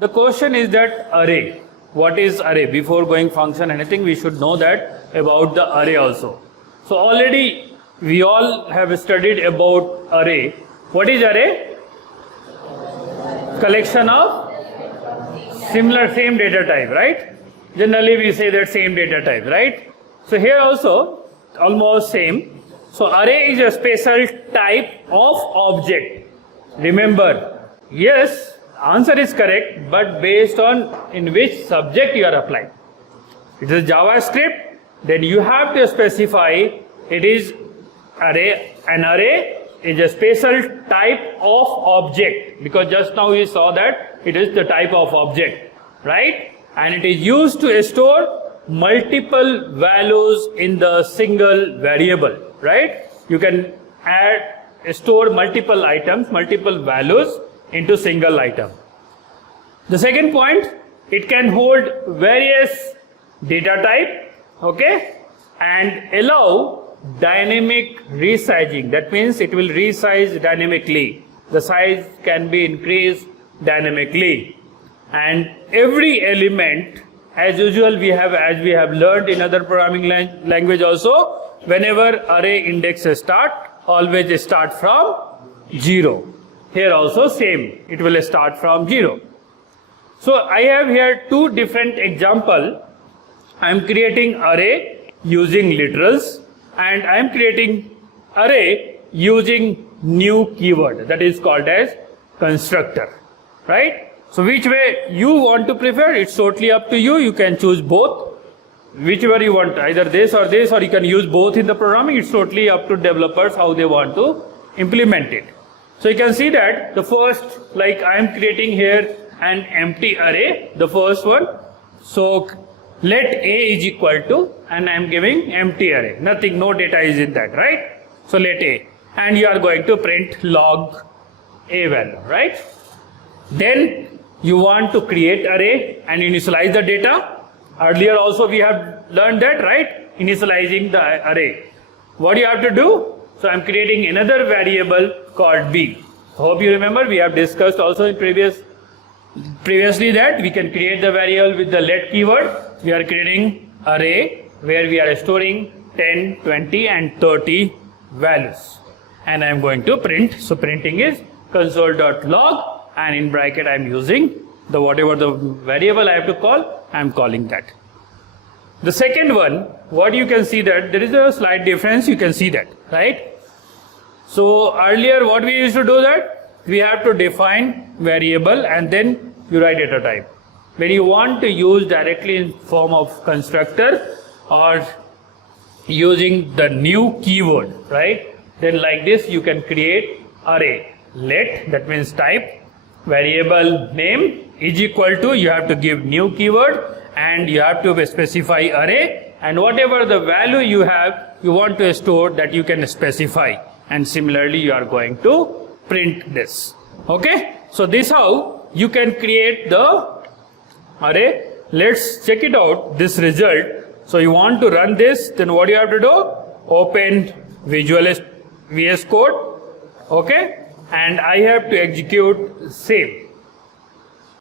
the question is that array. What is array? Before going function anything, we should know that about the array also. So already we all have studied about array. What is array? Collection of same data type, right? Generally we say that same data type, right? So here also almost same. So array is a special type of object. Remember, yes, answer is correct, but based on in which subject you are applying. It is JavaScript, then you have to specify it is array. An array is a special type of object, because just now we saw that it is the type of object, right? And it is used to store multiple values in the single variable, right? You can store multiple items, multiple values into single item. The second point, it can hold various data type, okay, and allow dynamic resizing. That means it will resize dynamically. The size can be increased dynamically. And every element, as usual, as we have learned in other programming language also, whenever array indexes start, always start from 0. Here also same, it will start from 0. So I have here two different examples. I am creating array using literals, and I am creating array using new keyword, that is called as constructor, right? So which way you want to prefer, it's totally up to you. You can choose both, whichever you want, either this, or you can use both in the programming. It's totally up to developers how they want to implement it. So you can see that the first, like I am creating here an empty array, the first one. So let A is equal to, and I am giving empty array, nothing, no data is in that, right? So let A, and you are going to print log A value, right? Then you want to create array and initialize the data. Earlier also we have learned that, right? Initializing the array. What do you have to do? So I am creating another variable called B. Hope you remember, we have discussed also in previously that we can create the variable with the let keyword. We are creating array where we are storing 10, 20 and 30 values. And I am going to print. So printing is console.log, and in bracket I am using the whatever the variable I have to call, I am calling that. The second one, what you can see that there is a slight difference, you can see that, right? So earlier what we used to do that, we have to define variable and then you write data type. When you want to use directly in form of constructor or using the new keyword, right? Then like this you can create array. Let, that means type, variable name is equal to, you have to give new keyword and you have to specify array, and whatever the value you have, you want to store, that you can specify, and similarly you are going to print this. Okay, so this how you can create the array. Let's check it out, this result. So you want to run this, then what you have to do? Open VS Code, okay, and I have to execute same.